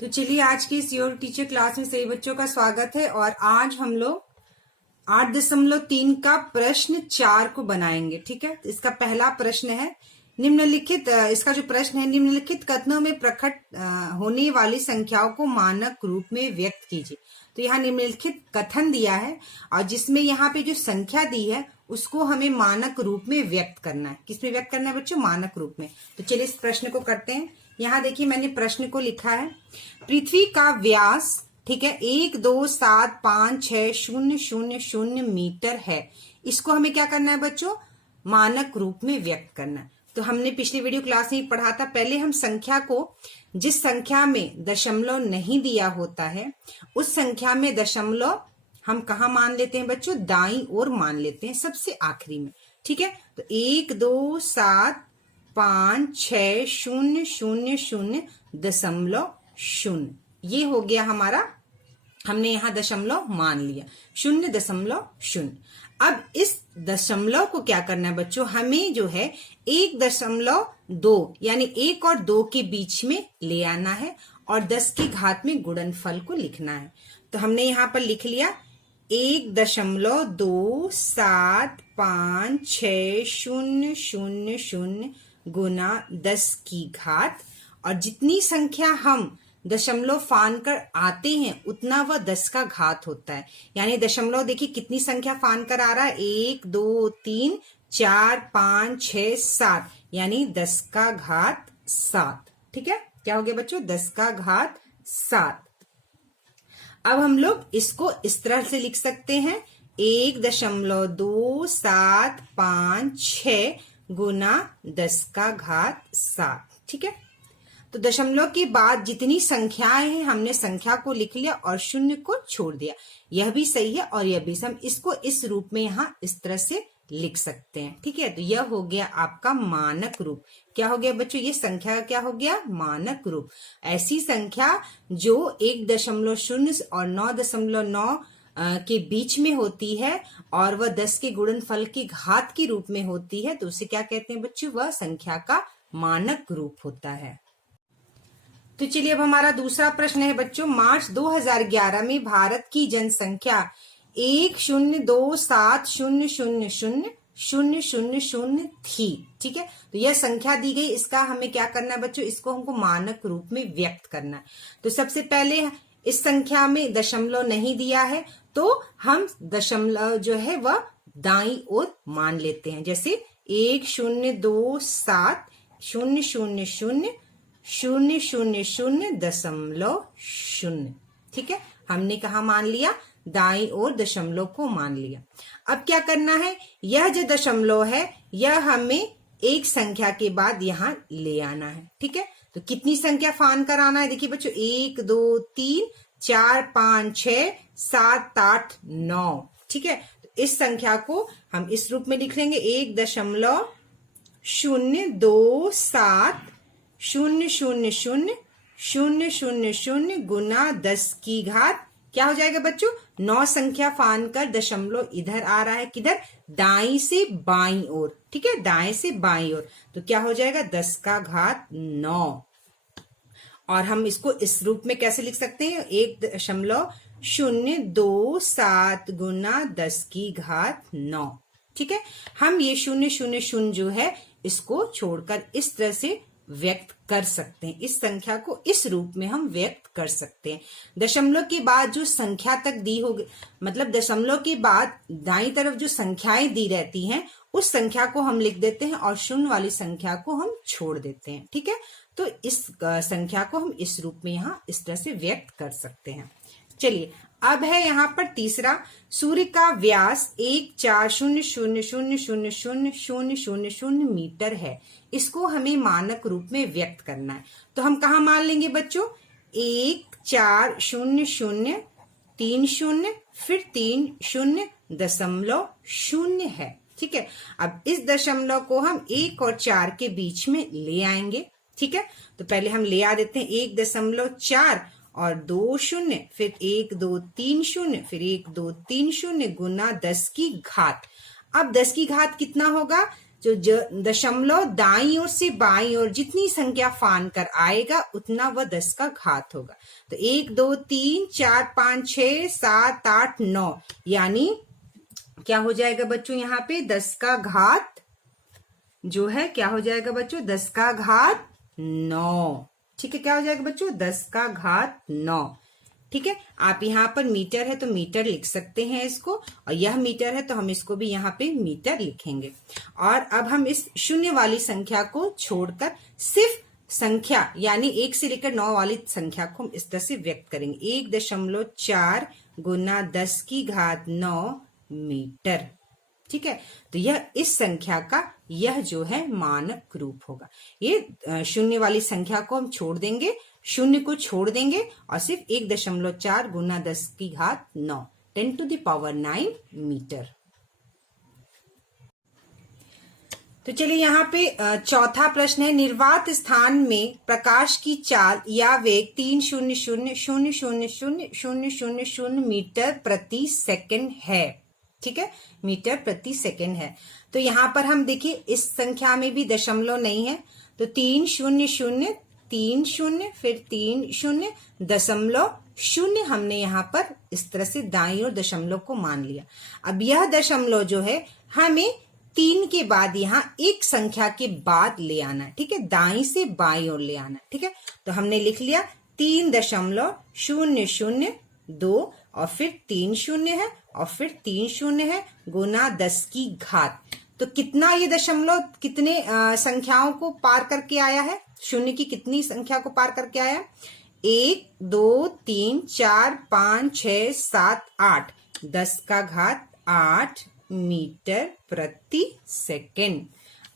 तो चलिए आज की इस योर टीचर क्लास में सभी बच्चों का स्वागत है। और आज हम लोग 8.3 का प्रश्न 4 को बनाएंगे। ठीक है, तो इसका पहला प्रश्न है निम्नलिखित, इसका जो प्रश्न है निम्नलिखित कथनों में प्रकट होने वाली संख्याओं को मानक रूप में व्यक्त कीजिए। तो यहाँ निम्नलिखित कथन दिया है और जिसमें यहाँ पे जो संख्या दी है उसको हमें मानक रूप में व्यक्त करना है। किसमें व्यक्त करना है बच्चों? मानक रूप में। तो चलिए इस प्रश्न को करते हैं। यहाँ देखिए मैंने प्रश्न को लिखा है, पृथ्वी का व्यास, ठीक है, 1 2 7 5 6 0 0 0 मीटर है। इसको हमें क्या करना है बच्चों? मानक रूप में व्यक्त करना है। तो हमने पिछली वीडियो क्लास में पढ़ा था, पहले हम संख्या को, जिस संख्या में दशमलव नहीं दिया होता है उस संख्या में दशमलव हम कहा मान लेते हैं बच्चों? दाईं ओर मान लेते हैं, सबसे आखिरी में। ठीक है, तो 1 2 7 5 6 0 0 0 दशमलव 0, ये हो गया हमारा, हमने यहाँ दशमलव मान लिया 0.0। अब इस दशमलव को क्या करना है बच्चों? हमें जो है 1.2 यानी 1 और 2 के बीच में ले आना है और 10 की घात में गुणनफल को लिखना है। तो हमने यहाँ पर लिख लिया 1.2756000 गुना 10 की घात, और जितनी संख्या हम दशमलव फान कर आते हैं उतना वह 10 का घात होता है। यानी दशमलव देखिए कितनी संख्या फान कर आ रहा है, 1 2 3 4 5 6 7, यानी 10 का घात 7। ठीक है, क्या हो गया बच्चों? 10 का घात 7। अब हम लोग इसको इस तरह से लिख सकते हैं, 1.2756 गुना 10 का घात 7। ठीक है, तो दशमलव के बाद जितनी संख्याएं हैं हमने संख्या को लिख लिया और शून्य को छोड़ दिया। यह भी सही है और यह भी। हम इसको इस रूप में यहाँ इस तरह से लिख सकते हैं। ठीक है, तो यह हो गया आपका मानक रूप। क्या हो गया बच्चों? ये संख्या का क्या हो गया? मानक रूप। ऐसी संख्या जो 1.0 और 9.9 के बीच में होती है और वह 10 के गुणनफल की घात के रूप में होती है, तो उसे क्या कहते हैं बच्चों? वह संख्या का मानक रूप होता है। तो चलिए अब हमारा दूसरा प्रश्न है बच्चों, मार्च 2011 में भारत की जनसंख्या 102700000 थी। ठीक है, तो यह संख्या दी गई, इसका हमें क्या करना है बच्चों? इसको हमको मानक रूप में व्यक्त करना है। तो सबसे पहले इस संख्या में दशमलव नहीं दिया है तो हम दशमलव जो है वह दाईं ओर मान लेते हैं। जैसे 102700000.0। ठीक है, हमने कहा मान लिया? दाईं ओर दशमलव को मान लिया। अब क्या करना है? यह जो दशमलव है यह हमें एक संख्या के बाद यहाँ ले आना है। ठीक है, तो कितनी संख्या फान कर आना है? देखिए बच्चों, 1 2 3 4 5 6 7 8 9। ठीक है, तो इस संख्या को हम इस रूप में लिख लेंगे, 1.027000000 गुना 10 की घात, क्या हो जाएगा बच्चों? 9 संख्या फान कर दशमलव इधर आ रहा है, किधर? दाईं से बाईं ओर। ठीक है, दाएं से बाईं ओर, तो क्या हो जाएगा? 10 का घात 9। और हम इसको इस रूप में कैसे लिख सकते हैं? 1.027 गुना 10 की घात 9। ठीक है, हम ये 000 जो है इसको छोड़कर इस तरह से व्यक्त कर सकते हैं। इस संख्या को इस रूप में हम व्यक्त कर सकते हैं। दशमलव के बाद जो संख्या तक दी होगी, मतलब दशमलव के बाद दाईं तरफ जो संख्याएं दी रहती हैं उस संख्या को हम लिख देते हैं और शून्य वाली संख्या को हम छोड़ देते हैं। ठीक है, तो इस संख्या को हम इस रूप में यहाँ इस तरह से व्यक्त कर सकते हैं। चलिए अब है यहाँ पर तीसरा, सूर्य का व्यास 140000000 मीटर है। इसको हमें मानक रूप में व्यक्त करना है। तो हम कहा मान लेंगे बच्चों? 14003 फिर 30.0 है। ठीक है, अब इस दशमलव को हम 1 और 4 के बीच में ले आएंगे। ठीक है, तो पहले हम ले आ देते हैं 1.4 और 2 0, फिर 1 2 3 0, फिर 1 2 3 0 गुना 10 की घात। अब 10 की घात कितना होगा? जो दशमलव दाईं ओर से बाईं ओर जितनी संख्या फान कर आएगा उतना वह 10 का घात होगा। तो 1 2 3 4 5 6 7 8 9 यानी क्या हो जाएगा बच्चों, यहाँ पे 10 का घात जो है क्या हो जाएगा बच्चों, 10 का घात 9। ठीक है, क्या हो जाएगा बच्चों, 10 का घात 9। ठीक है, आप यहाँ पर मीटर है तो मीटर लिख सकते हैं इसको, और यह मीटर है तो हम इसको भी यहाँ पे मीटर लिखेंगे। और अब हम इस शून्य वाली संख्या को छोड़कर सिर्फ संख्या यानी 1 से लेकर 9 वाली संख्या को हम इस तरह से व्यक्त करेंगे, 1.4 गुना 10 की घात 9 मीटर। ठीक है, तो यह इस संख्या का यह जो है मानक रूप होगा। ये शून्य वाली संख्या को हम छोड़ देंगे, शून्य को छोड़ देंगे और सिर्फ 1.4 गुना 10 की घात 9 10⁹ मीटर। तो चलिए यहाँ पे चौथा प्रश्न है, निर्वात स्थान में प्रकाश की चाल या वेग 3,000,000,000 मीटर प्रति सेकंड है। ठीक है, मीटर प्रति सेकंड है। तो यहाँ पर हम देखिए इस संख्या में भी दशमलव नहीं है, तो 3 0 0 3 0 फिर 3 0 दशमलव 0 हमने यहाँ पर इस तरह से दाईं ओर दशमलव को मान लिया। अब यह दशमलव जो है हमें 3 के बाद यहाँ एक संख्या के बाद ले आना है। ठीक है, दाईं से बाईं ओर ले आना है। ठीक है, तो हमने लिख लिया 3.002 और फिर 3 0 है और फिर 3 0 है गुना 10 की घात। तो कितना ये दशमलव कितने संख्याओं को पार करके आया है, शून्य की कितनी संख्या को पार करके आया, 1 2 3 4 5 6 7 8 10 का घात 8 मीटर प्रति सेकंड।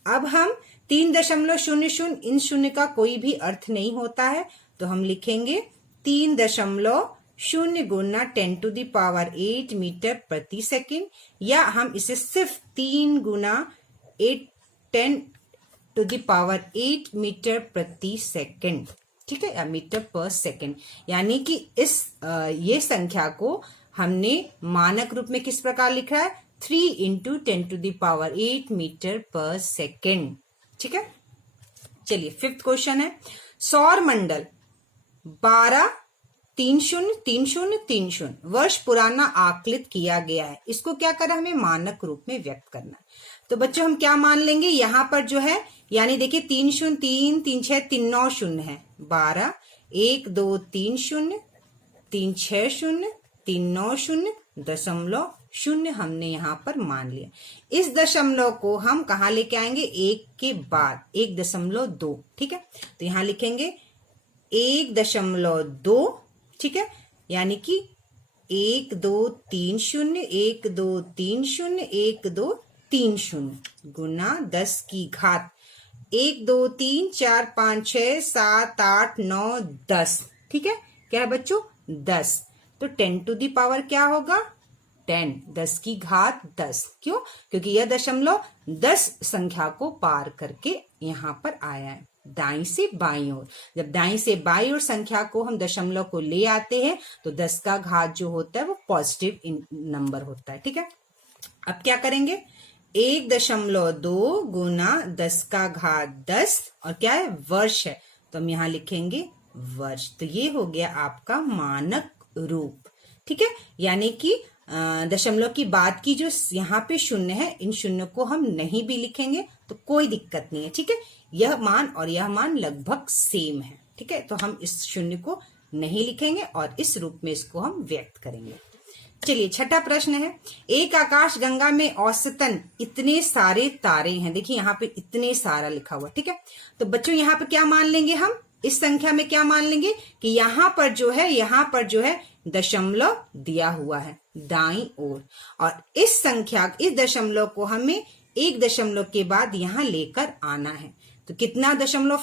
अब हम 3.00 इन शून्य का कोई भी अर्थ नहीं होता है, तो हम लिखेंगे 3.0 गुना 10⁸ मीटर प्रति सेकंड, या हम इसे सिर्फ 3 गुना 10⁸ मीटर प्रति सेकंड। ठीक है, या मीटर पर सेकंड, यानी कि इस ये संख्या को हमने मानक रूप में किस प्रकार लिखा है, 3 × 10⁸ मीटर पर सेकंड। ठीक है, चलिए फिफ्थ क्वेश्चन है, सौर मंडल 12/30/30 वर्ष पुराना आकलित किया गया है। इसको क्या करा, हमें मानक रूप में व्यक्त करना है। तो बच्चों हम क्या मान लेंगे, यहाँ पर जो है यानी देखिए 3 0 3 3 6 3 9 0 है, 12 1 2 3 0 3 6 0 3 9 0 दशमलव 0 हमने यहाँ पर मान लिया। इस दशमलव को हम कहाँ लेके आएंगे, 1 के बाद 1.2। ठीक है, तो यहाँ लिखेंगे 1.2। ठीक है, यानी कि 1 2 3 0 1 2 3 0 1 2 3 0 गुना 10 की घात 1 2 3 4 5 6 7 8 9 10। ठीक है, क्या है बच्चों, 10। तो 10⁻ क्या होगा, 10 10 की घात 10। क्यों, क्योंकि यह दशमलव 10 संख्या को पार करके यहाँ पर आया है दाईं से बाईं ओर। जब दाईं से बाईं ओर संख्या को हम दशमलव को ले आते हैं तो 10 का घात जो होता है वो पॉजिटिव नंबर होता है। ठीक है, अब क्या करेंगे, 1.2 गुना 10 का घात 10 और क्या है, वर्ष है, तो हम यहाँ लिखेंगे वर्ष। तो ये हो गया आपका मानक रूप। ठीक है, यानी कि दशमलव की बाद की जो यहाँ पे शून्य है, इन शून्य को हम नहीं भी लिखेंगे तो कोई दिक्कत नहीं है। ठीक है, यह मान और यह मान लगभग सेम है। ठीक है, तो हम इस शून्य को नहीं लिखेंगे और इस रूप में इसको हम व्यक्त करेंगे। चलिए छठा प्रश्न है, एक आकाश गंगा में औसतन इतने सारे तारे हैं। देखिए यहाँ पे इतने सारा लिखा हुआ। ठीक है, तो बच्चों यहाँ पे क्या मान लेंगे, हम इस संख्या में क्या मान लेंगे कि यहाँ पर जो है दशमलव दिया हुआ है दाईं ओर, और इस दशमलव को हमें एक दशमलव के बाद यहाँ लेकर आना है। तो कितना दशमलव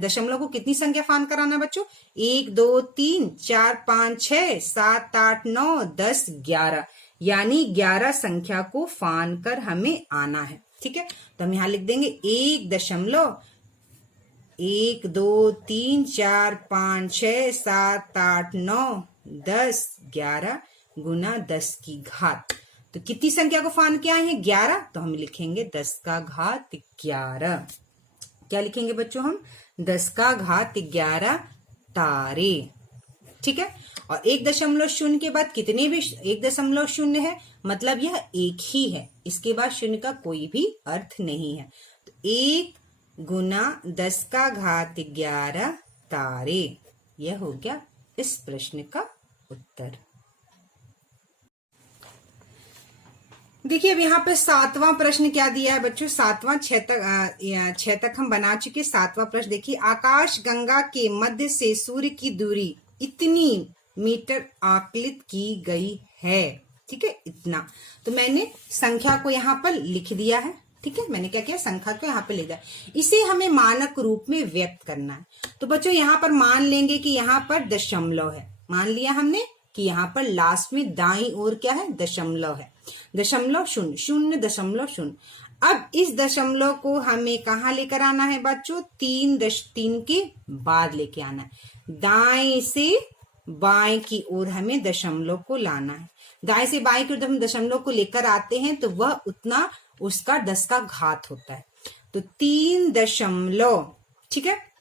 दशमलव को कितनी संख्या फान कर आना है बच्चों, 1 2 3 4 5 6 7 8 9 10 11, यानी 11 संख्या को फान कर हमें आना है। ठीक है, तो हम यहाँ लिख देंगे 1.1 2 3 4 5 6 7 8 9 10 11 गुना 10 की घात। तो कितनी संख्या को फान के आए हैं? 11, तो हम लिखेंगे 10 का घात 11। क्या लिखेंगे बच्चों हम? 10 का घात 11 तारे। ठीक है। और 1.0 के बाद कितने भी 1.0 है, मतलब यह एक ही है, इसके बाद शून्य का कोई भी अर्थ नहीं है। तो 1 गुना 10 का घात 11 तारे, यह हो गया इस प्रश्न का उत्तर। देखिए अब यहाँ पे 7वां प्रश्न क्या दिया है बच्चों? 7वां 6 तक हम बना चुके। 7वां प्रश्न देखिए, आकाश गंगा के मध्य से सूर्य की दूरी इतनी मीटर आकलित की गई है। ठीक है, इतना। तो मैंने संख्या को यहाँ पर लिख दिया है। ठीक है, मैंने क्या किया? संख्या को यहाँ पे ले दिया। इसे हमें मानक रूप में व्यक्त करना है। तो बच्चों यहाँ पर मान लेंगे कि यहाँ पर दशमलव है। मान लिया हमने कि यहाँ पर लास्ट में दाईं ओर क्या है? दशमलव है। 0.0, 0.0। अब इस दशमलव को हमें कहाँ लेकर आना है बच्चों? 3 के बाद लेके आना है। दाएं से बाएं की ओर हमें दशमलव को लाना है। दाएं से बाएं की ओर जब हम दशमलव को लेकर आते हैं तो वह उतना उसका 10 का घात होता है। तो 3 दशमलव, ठीक है,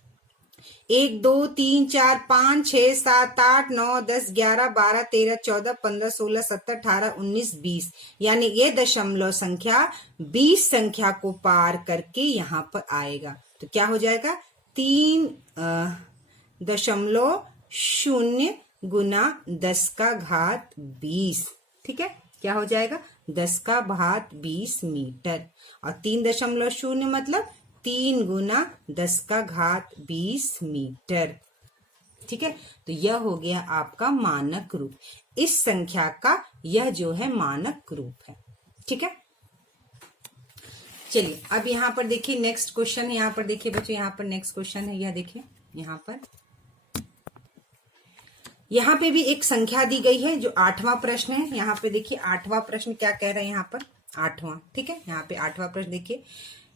1 2 3 4 5 6 7 8 9 10 11 12 13 14 15 16 17 18 19 20, यानी ये दशमलव संख्या 20 संख्या को पार करके यहाँ पर आएगा। तो क्या हो जाएगा? 3.0 गुना 10 का घात 20। ठीक है, क्या हो जाएगा? 10 का घात 20 मीटर। और 3.0 मतलब 3 गुना 10 का घात 20 मीटर। ठीक है, तो यह हो गया आपका मानक रूप। इस संख्या का यह जो है मानक रूप है। ठीक है, चलिए अब यहाँ पर देखिए नेक्स्ट क्वेश्चन है। यहाँ पर देखिए बच्चों, यहाँ पर नेक्स्ट क्वेश्चन है, यह देखिए यहाँ पे भी एक संख्या दी गई है जो 8वां प्रश्न है। यहाँ पे देखिए 8वां प्रश्न क्या कह रहे हैं यहाँ पर? 8वां, ठीक है, यहाँ पे 8वां प्रश्न देखिए,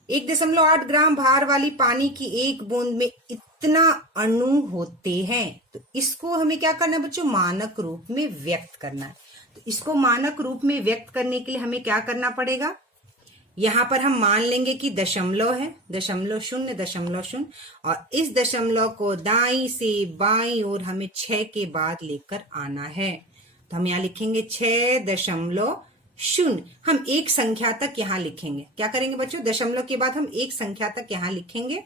1.8 ग्राम भार वाली पानी की एक बूंद में इतना अणु होते हैं। तो इसको हमें क्या करना है बच्चों? मानक रूप में व्यक्त करना है। तो इसको मानक रूप में व्यक्त करने के लिए हमें क्या करना पड़ेगा? यहाँ पर हम मान लेंगे कि दशमलव है, 0.0, और इस दशमलव को दाईं से बाईं ओर हमें 6 के बाद लेकर आना है। तो हम यहाँ लिखेंगे 6.0। हम एक संख्या तक यहाँ लिखेंगे। क्या करेंगे बच्चों? दशमलव के बाद हम एक संख्या तक यहाँ लिखेंगे।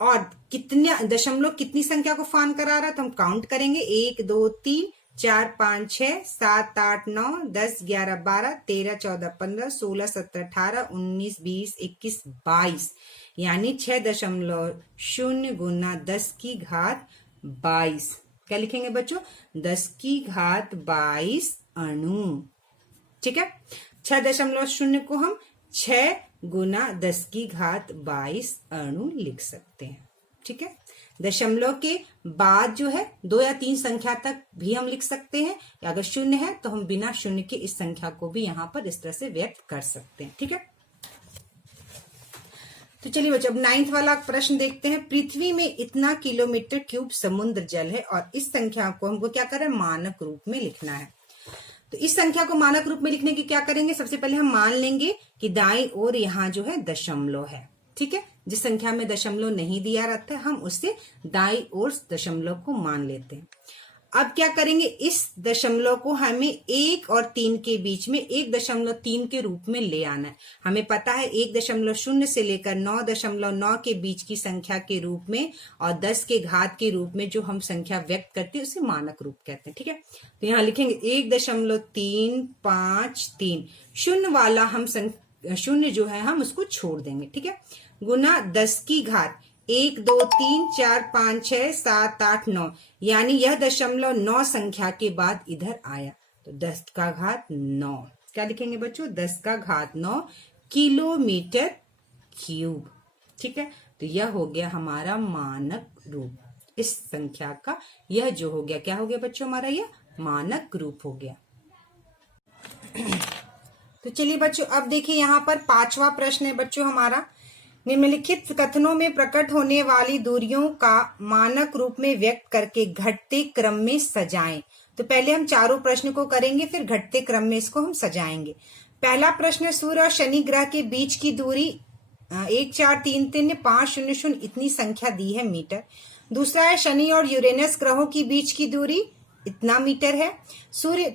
और कितने दशमलव कितनी संख्या को फान करा रहा है? तो हम काउंट करेंगे 1 2 3 4 5 6 7 8 9 10 11 12 13 14 15 16 17 18 19 20 21 22, यानी 6.0 गुना 10 की घात 22। क्या लिखेंगे बच्चों? 10 की घात 22 अणु। ठीक है, 6.0 को हम 6 गुना 10 की घात 22 अणु लिख सकते हैं। ठीक है, दशमलव के बाद जो है 2 या 3 संख्या तक भी हम लिख सकते हैं। अगर 0 है तो हम बिना 0 के इस संख्या को भी यहाँ पर इस तरह से व्यक्त कर सकते हैं। ठीक है, तो चलिए बच्चों अब 9th वाला प्रश्न देखते हैं। पृथ्वी में इतना किलोमीटर क्यूब समुद्र जल है और इस संख्या को हमको क्या करना है? मानक रूप में लिखना है। तो इस संख्या को मानक रूप में लिखने की क्या करेंगे? सबसे पहले हम मान लेंगे कि दाईं ओर यहाँ जो है दशमलव है। ठीक है, जिस संख्या में दशमलव नहीं दिया रहता है हम उससे दाईं ओर दशमलव को मान लेते हैं। अब क्या करेंगे? इस दशमलव को हमें 1 और 3 के बीच में 1.3 के रूप में ले आना है। हमें पता है 1.0 से लेकर 9.9 के बीच की संख्या के रूप में और 10 के घात के रूप में जो हम संख्या व्यक्त करते हैं उसे मानक रूप कहते हैं। ठीक है, तो यहाँ लिखेंगे 1.353। शून्य वाला हम शून्य जो है हम उसको छोड़ देंगे। ठीक है, गुना 10 की घात 1 2 3 4 5 6 7 8 9, यानी यह 0.9 संख्या के बाद इधर आया तो 10 का घात 9। क्या लिखेंगे बच्चों? 10 का घात 9 किलोमीटर क्यूब। ठीक है, तो यह हो गया हमारा मानक रूप। इस संख्या का यह जो हो गया, क्या हो गया बच्चों? हमारा यह मानक रूप हो गया। तो चलिए बच्चों अब देखिए यहाँ पर 5वां प्रश्न है बच्चों हमारा, निम्नलिखित कथनों में प्रकट होने वाली दूरियों का मानक रूप में व्यक्त करके घटते क्रम में सजाएं। तो पहले हम चारों प्रश्न को करेंगे, फिर घटते क्रम में इसको हम सजाएंगे। पहला प्रश्न, सूर्य और शनि ग्रह के बीच की दूरी 1 4 3 3 5 0 0 इतनी संख्या दी है मीटर। दूसरा है शनि और यूरेनस ग्रहों के बीच की दूरी इतना मीटर है।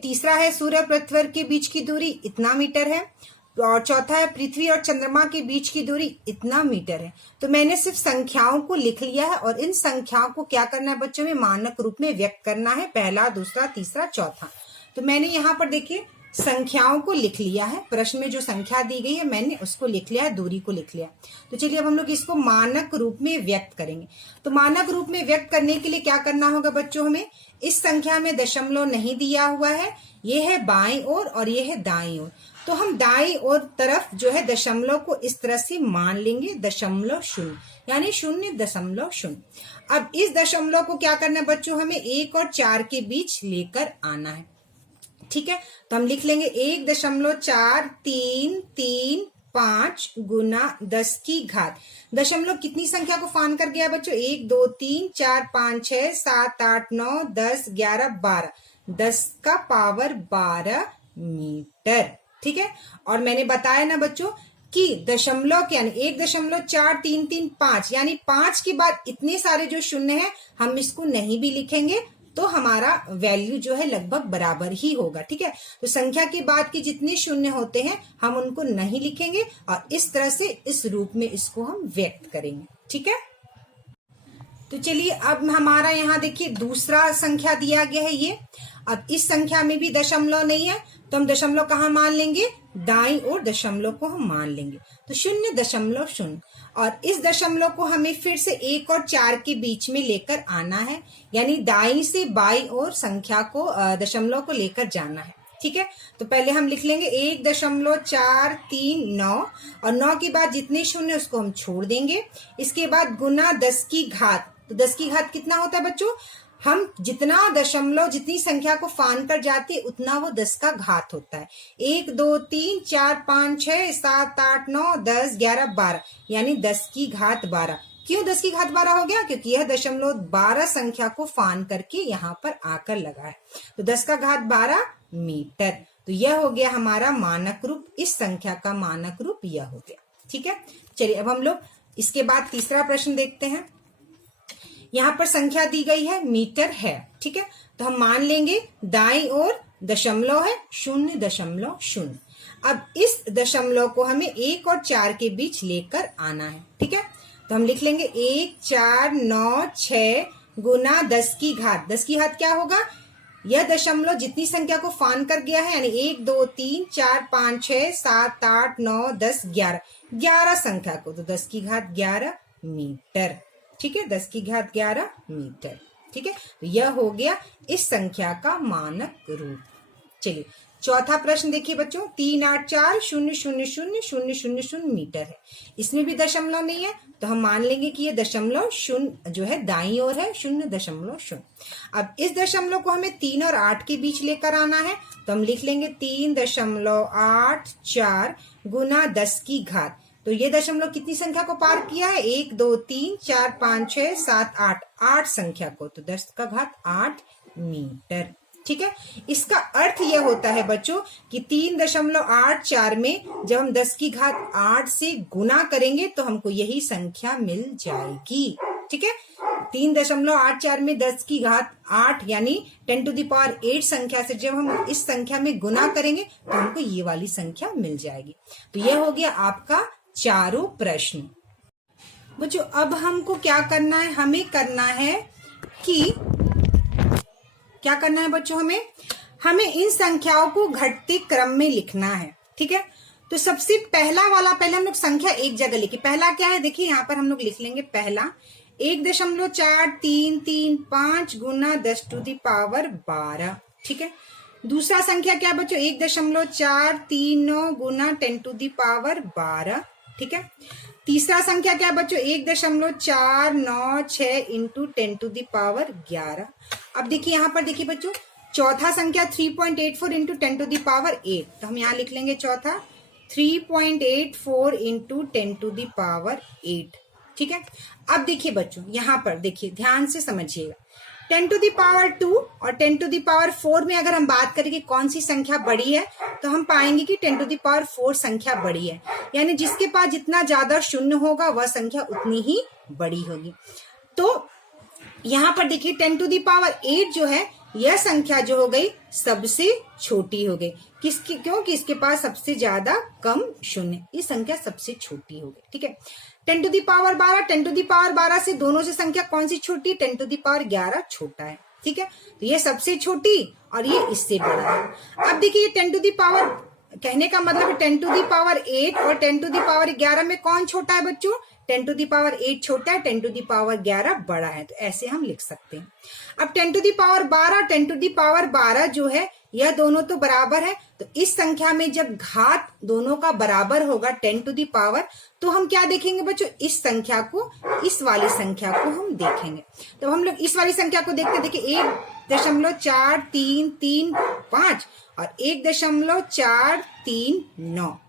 तीसरा है सूर्य पृथ्वी के बीच की दूरी इतना मीटर है। और चौथा है पृथ्वी और चंद्रमा के बीच की दूरी इतना मीटर है। तो मैंने सिर्फ संख्याओं को लिख लिया है और इन संख्याओं को क्या करना है बच्चों में मानक रूप में व्यक्त करना है, पहला, दूसरा, तीसरा, चौथा। तो मैंने यहाँ पर देखिए संख्याओं को लिख लिया है, प्रश्न में जो संख्या दी गई है मैंने उसको लिख लिया है, दूरी को लिख लिया। तो चलिए अब हम लोग इसको मानक रूप में व्यक्त करेंगे। तो मानक रूप में व्यक्त करने के लिए क्या करना होगा बच्चों, हमें इस संख्या में दशमलव नहीं दिया हुआ है, ये है बाईं ओर और ये है दाईं ओर। तो हम दाईं ओर तरफ जो है दशमलव को इस तरह से मान लेंगे, 0.0 यानी 0.0। अब इस दशमलव को क्या करना है बच्चों, हमें 1 और 4 के बीच लेकर आना है। ठीक है, तो हम लिख लेंगे 1.43335 गुना 10 की घात। दशमलव कितनी संख्या को फान कर गया बच्चों, 1 2 3 4 5 6 7 8 9 10 11 12, 10 का पावर 12 मीटर। ठीक है, और मैंने बताया ना बच्चों कि दशमलव के यानी 1.4335 यानी 5 के बाद इतने सारे जो शून्य है हम इसको नहीं भी लिखेंगे तो हमारा वैल्यू जो है लगभग बराबर ही होगा। ठीक है, तो संख्या के बाद के जितने शून्य होते हैं हम उनको नहीं लिखेंगे और इस तरह से इस रूप में इसको हम व्यक्त करेंगे। ठीक है, तो चलिए अब हमारा यहाँ देखिए दूसरा संख्या दिया गया है ये। अब इस संख्या में भी दशमलव नहीं है तो हम दशमलव कहाँ मान लेंगे, दाईं ओर दशमलव को हम मान लेंगे, तो 0.0। और इस दशमलव को हमें फिर से 1 और 4 के बीच में लेकर आना है, यानी दाईं से बाईं ओर संख्या को दशमलव को लेकर जाना है। ठीक है, तो पहले हम लिख लेंगे 1.439 और 9 के बाद जितने शून्य उसको हम छोड़ देंगे। इसके बाद गुना 10 की घात, तो 10 की घात कितना होता है बच्चों, हम जितना दशमलव जितनी संख्या को फान कर जाती है उतना वो 10 का घात होता है। 1 2 3 4 5 6 7 8 9 10 11 12 यानी 10 की घात 12। क्यों 10 की घात 12 हो गया, क्योंकि यह दशमलव 12 संख्या को फान करके यहाँ पर आकर लगा है, तो 10 का घात 12 मीटर। तो यह हो गया हमारा मानक रूप, इस संख्या का मानक रूप यह हो गया। ठीक है, चलिए अब हम लोग इसके बाद तीसरा प्रश्न देखते हैं। यहाँ पर संख्या दी गई है मीटर है। ठीक है, तो हम मान लेंगे दाईं ओर दशमलव है 0.0। अब इस दशमलव को हमें 1 और 4 के बीच लेकर आना है। ठीक है, तो हम लिख लेंगे 1496 गुना 10 की घात। 10 की घात क्या होगा, यह दशमलव जितनी संख्या को फान कर गया है यानी 1 2 3 4 5 6 7 8 9 10 11, 11 संख्या को, तो 10 की घात 11 मीटर। ठीक है, 10 की घात 11 मीटर। ठीक है, तो यह हो गया इस संख्या का मानक रूप। चलिए चौथा प्रश्न देखिए बच्चों, 384000000 मीटर है। इसमें भी दशमलव नहीं है तो हम मान लेंगे कि ये दशमलव शून्य जो है दाईं ओर है, 0.0। अब इस दशमलव को हमें 3 और 8 के बीच लेकर आना है, तो हम लिख लेंगे 3.84 गुना 10 की घात। तो ये दशमलव कितनी संख्या को पार किया है, 1 2 3 4 5 6 7 8, 8 संख्या को, तो 10 का घात 8 मीटर। ठीक है, इसका अर्थ यह होता है बच्चों कि 3.84 में जब हम 10 की घात 8 से गुना करेंगे तो हमको यही संख्या मिल जाएगी। ठीक है, 3.84 में 10 की घात 8 यानी 10⁸ संख्या से जब हम इस संख्या में गुना करेंगे तो हमको ये वाली संख्या मिल जाएगी। तो यह हो गया आपका चारों प्रश्न। बच्चों अब हमको क्या करना है, हमें करना है कि क्या करना है बच्चों, हमें इन संख्याओं को घटते क्रम में लिखना है। ठीक है, तो सबसे पहला वाला, पहले हम लोग संख्या एक जगह लिखी। पहला क्या है देखिए, यहाँ पर हम लोग लिख लेंगे पहला 1.4335 गुना 10⁻12। ठीक है, दूसरा संख्या क्या बच्चों, 1.439 गुना 10⁻12। ठीक है, तीसरा संख्या क्या बच्चों, 1.496 इंटू 10⁻11। अब देखिए यहाँ पर देखिए बच्चों, चौथा संख्या 3.84 इंटू 10⁸8, तो हम यहाँ लिख लेंगे चौथा 3.84 इंटू 10⁸8। ठीक है, अब देखिए बच्चों यहाँ पर देखिए ध्यान से समझिएगा, 10⁻² और 10⁻4 में अगर हम बात करें कि कौन सी संख्या बड़ी है, तो हम पाएंगे कि 10⁻4 संख्या बड़ी है, यानी जिसके पास जितना ज्यादा शून्य होगा वह संख्या उतनी ही बड़ी होगी। तो यहाँ पर देखिए 10⁸ जो है यह संख्या जो हो गई सबसे छोटी हो गई। किसकी? क्योंकि इसके पास सबसे ज्यादा कम शून्य, ये संख्या सबसे छोटी हो गई। ठीक है, 10⁻12, 10⁻12 से दोनों से संख्या कौन सी छोटी? 10⁻11 छोटा है। ठीक है, तो ये सबसे छोटी और ये इससे बड़ा है। अब देखिए 10⁻, कहने का मतलब 10⁸ और 10⁻11 में कौन छोटा है बच्चों? 10⁸ छोटा है, 10⁻11 बड़ा है, तो ऐसे हम लिख सकते हैं। अब 10⁻12, 10⁻12 जो है यह दोनों तो बराबर है, तो इस संख्या में जब घात दोनों का बराबर होगा 10⁻, तो हम क्या देखेंगे बच्चों? इस संख्या को, इस वाली संख्या को हम देखेंगे। तो हम लोग इस वाली संख्या को देखते, देखिए 1.4335 और 1.439।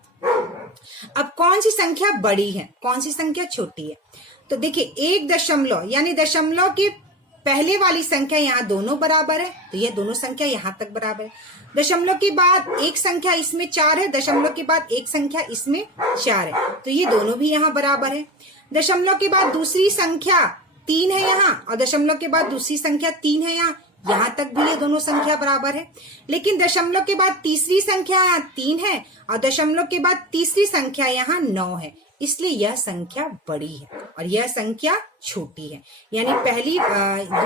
अब कौन सी संख्या बड़ी है, कौन सी संख्या छोटी है? तो देखिए 1 दशमलव, यानी दशमलव के पहले वाली संख्या यहाँ दोनों बराबर है, तो यह दोनों संख्या यहाँ तक बराबर है। दशमलव के बाद एक संख्या इसमें 4 है, दशमलव के बाद एक संख्या इसमें 4 है, तो ये दोनों भी यहाँ बराबर है। दशमलव के बाद दूसरी संख्या 3 है यहाँ, और दशमलव के बाद दूसरी संख्या 3 है यहाँ तक भी ये दोनों संख्या बराबर है। लेकिन दशमलव के बाद तीसरी संख्या यहाँ 3 है, और दशमलव के बाद तीसरी संख्या यहाँ 9 है, इसलिए यह संख्या बड़ी है और यह संख्या छोटी है। यानी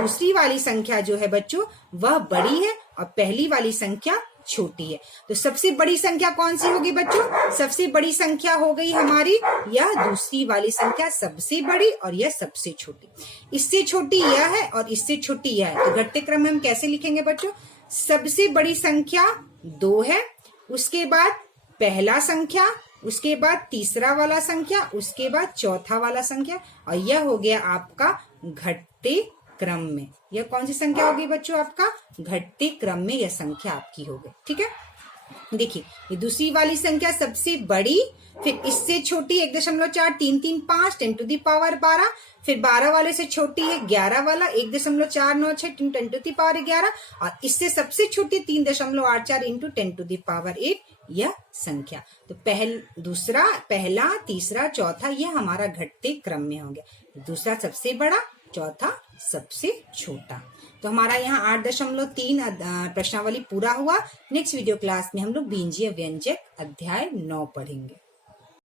दूसरी वाली संख्या जो है बच्चों वह बड़ी है और पहली वाली संख्या छोटी है। तो सबसे बड़ी संख्या कौन सी होगी बच्चों? सबसे बड़ी संख्या हो गई हमारी यह दूसरी वाली संख्या सबसे बड़ी, और यह सबसे छोटी। इससे छोटी यह है और इससे छोटी यह है, तो घटते क्रम में हम कैसे लिखेंगे बच्चों? सबसे बड़ी संख्या 2 है, उसके बाद पहला संख्या, उसके बाद तीसरा वाला संख्या, उसके बाद चौथा वाला संख्या, और यह हो गया आपका घटते क्रम में। यह कौन सी संख्या होगी बच्चों? आपका घटते क्रम में यह संख्या आपकी हो गई। ठीक है, देखिए ये दूसरी वाली संख्या सबसे बड़ी, फिर इससे छोटी 1.4335 10⁻12, फिर 12 वाले से छोटी है 11 वाला 1.496 10⁻11, और इससे सबसे छोटी 3.84 × 10⁸8 यह संख्या। तो पहला, तीसरा, चौथा यह हमारा घटते क्रम में हो गया। दूसरा सबसे बड़ा, चौथा सबसे छोटा। तो हमारा यहाँ 8.3 प्रश्नावली पूरा हुआ। नेक्स्ट वीडियो क्लास में हम लोग बीजीय व्यंजक अध्याय 9 पढ़ेंगे।